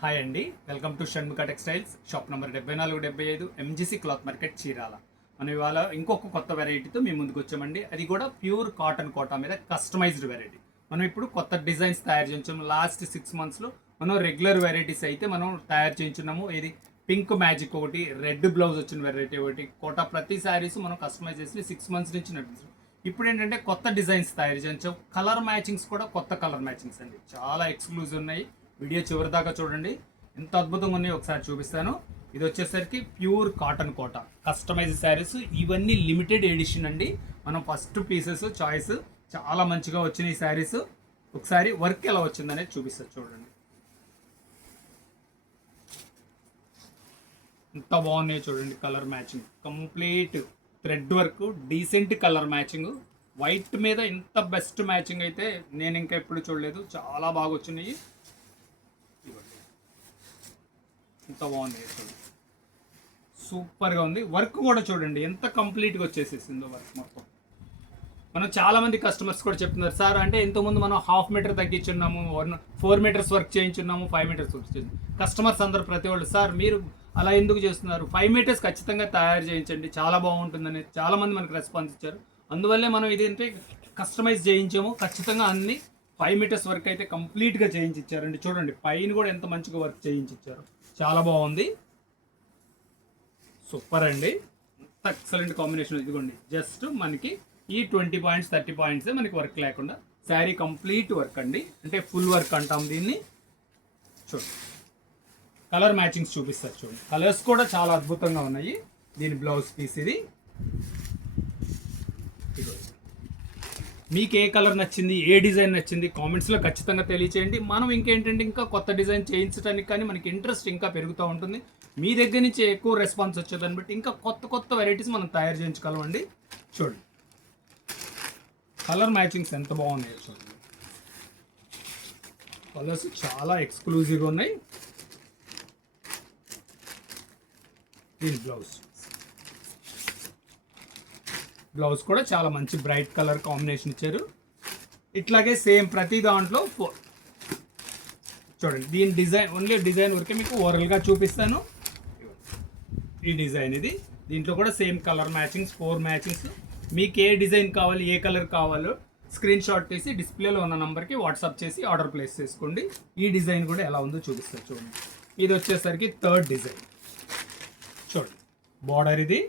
Hi అండి, welcome to Shanmukha textiles shop number 7475 MGC cloth market Chirala. మనం ఇవాళ ఇంకొక కొత్త వెరైటీతో మేము ముందుకు వచ్చామండి. అది కూడా ప్యూర్ కాటన్ కోటా మీద కస్టమైజ్డ్ వెరైటీ. మనం ఇప్పుడు కొత్త డిజైన్స్ తయారు చేయించాము. లాస్ట్ 6 monthsలో మనం రెగ్యులర్ వెరైటీస్ అయితే మనం తయారు చేయించున్నాము. ఇది పింక్ మ్యాజిక్ ఒకటి, రెడ్ బ్లౌజ్ వచ్చిన వెరైటీ ఒకటి, కోటా ప్రతి శారీస్ మనం కస్టమైజ్ చేసి 6 months నుంచి నడుస్తుంది. ఇప్పుడు ఏంటంటే కొత్త డిజైన్స్ తయారు చేయించాం. కలర్ మ్యాచింగ్స్ కూడా కొత్త కలర్ మ్యాచింగ్స్ అండి, చాలా ఎక్స్క్లూజివ్ ఉన్నాయి. వీడియో చివరి దాకా చూడండి, ఎంత అద్భుతంగా ఉన్నాయో ఒకసారి చూపిస్తాను. ఇది వచ్చేసరికి pure cotton Kota customize saris. ఇవన్నీ లిమిటెడ్ ఎడిషన్ అండి. మనం ఫస్ట్ పీసెస్ చాయిస్ చాలా మంచిగా వచ్చిన ఈ శారీస్. ఒకసారి వర్క్ ఎలా వచ్చిందనేది చూపిస్తారు చూడండి. ఎంత బాగున్నాయో చూడండి. Colour matching complete thread work, decent colour matching. White మీద ఇంత బెస్ట్ మ్యాచింగ్ అయితే నేను ఇంకా ఎప్పుడు చూడలేదు. చాలా బాగా వచ్చినాయి. ఎంత బాగుంది, సూపర్గా ఉంది. వర్క్ కూడా చూడండి ఎంత కంప్లీట్గా వచ్చేసేసిందో వర్క్ మొత్తం. మనం చాలామంది కస్టమర్స్ కూడా చెప్తున్నారు, సార్ అంటే ఇంతకుముందు మనం 1/2 meter తగ్గించున్నాము, 4 meters వర్క్ చేయించున్నాము, 5 meters వర్క్ చేయించాము. కస్టమర్స్ అందరు ప్రతి వాళ్ళు, సార్ మీరు అలా ఎందుకు చేస్తున్నారు, 5 meters ఖచ్చితంగా తయారు చేయించండి, చాలా బాగుంటుందని చాలామంది మనకు రెస్పాన్స్ ఇచ్చారు. అందువల్లే మనం ఇదేంటే కస్టమైజ్ చేయించాము. ఖచ్చితంగా అన్ని 5 meters వర్క్ అయితే కంప్లీట్గా చేయించి ఇచ్చారండి. చూడండి పైన కూడా ఎంత మంచిగా వర్క్ చేయించి ఇచ్చారు, చాలా బాగుంది. సూపర్ అండి, ఎక్సలెంట్ కాంబినేషన్. ఇదిగోండి జస్ట్ మనకి ఈ 20 points 30 points మనకి వర్క్ లేకుండా శారీ కంప్లీట్ వర్క్ అండి, అంటే ఫుల్ వర్క్ అంటాం దీన్ని. చూడండి కలర్ మ్యాచింగ్స్ చూపిస్తారు చూడండి. కలర్స్ కూడా చాలా అద్భుతంగా ఉన్నాయి. దీని బ్లౌజ్ పీస్ ఇది. మీకు ఏ కలర్ నచ్చింది, ఏ డిజైన్ నచ్చింది కామెంట్స్లో ఖచ్చితంగా తెలియచేయండి. మనం ఇంకేంటంటే ఇంకా కొత్త డిజైన్ చేయించడానికి కానీ మనకి ఇంట్రెస్ట్ ఇంకా పెరుగుతూ ఉంటుంది. మీ దగ్గర నుంచి ఎక్కువ రెస్పాన్స్ వచ్చేదాన్ని బట్టి ఇంకా కొత్త కొత్త వెరైటీస్ మనం తయారు చేయించగలమండి. చూడండి కలర్ మ్యాచింగ్స్ ఎంత బాగున్నాయో చూడండి. కలర్స్ చాలా ఎక్స్క్లూజివ్గా ఉన్నాయి. దీని బ్లౌజ్ కూడా చాలా మంచి బ్రైట్ కలర్ కాంబినేషన్ ఇచ్చారు. ఇట్లాగే సేమ్ ప్రతి దాంట్లో చూడండి. దీని డిజైన్ ఓన్లీ డిజైన్ వరకే మీకు ఓవరాల్గా చూపిస్తాను. ఈ డిజైన్ ఇది. దీంట్లో కూడా సేమ్ కలర్ మ్యాచింగ్స్, 4 మ్యాచింగ్స్. మీకు ఏ డిజైన్ కావాలి, ఏ కలర్ కావాలో స్క్రీన్ షాట్ తీసి డిస్ప్లేలో ఉన్న నెంబర్కి వాట్సాప్ చేసి ఆర్డర్ ప్లేస్ చేసుకోండి. ఈ డిజైన్ కూడా ఎలా ఉందో చూపిస్తారు చూడండి. ఇది వచ్చేసరికి 3rd డిజైన్. చూడండి బార్డర్ ఇది,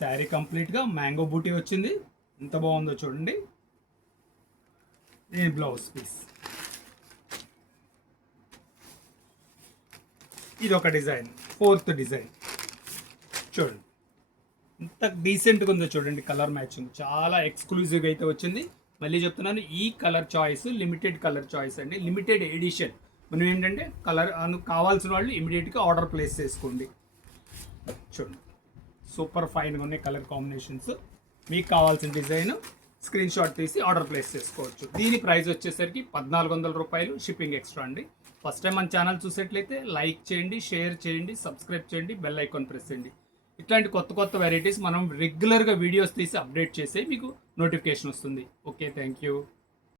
శారీ కంప్లీట్గా మ్యాంగో బూటీ వచ్చింది, ఎంత బాగుందో చూడండి. దీని బ్లౌజ్ పీస్. ఇది ఒక డిజైన్, 4th డిజైన్. చూడండి ఎంత డీసెంట్గా ఉందో చూడండి. కలర్ మ్యాచింగ్ చాలా ఎక్స్క్లూజివ్గా అయితే వచ్చింది. మళ్ళీ చెప్తున్నాను, ఈ colour choice limited colour choice అండి, లిమిటెడ్ ఎడిషన్. మనం ఏంటంటే కలర్ కావాల్సిన వాళ్ళు ఇమీడియట్గా ఆర్డర్ ప్లేస్ చేసుకోండి. చూడండి సూపర్ ఫైన్గా ఉన్నాయి కలర్ కాంబినేషన్స్. మీకు కావాల్సిన డిజైన్ స్క్రీన్ షాట్ తీసి ఆర్డర్ ప్లేస్ చేసుకోవచ్చు. దీని ప్రైస్ వచ్చేసరికి 1400 రూపాయలు, షిప్పింగ్ ఎక్స్ట్రా అండి. ఫస్ట్ టైం మన ఛానల్ చూసేట్లయితే లైక్ చేయండి, షేర్ చేయండి, సబ్స్క్రైబ్ చేయండి, బెల్ ఐకాన్ ప్రెస్ చేయండి. ఇట్లాంటి కొత్త కొత్త వెరైటీస్ మనం రెగ్యులర్గా వీడియోస్ తీసి అప్డేట్ చేసి మీకు నోటిఫికేషన్ వస్తుంది. Okay, thank you.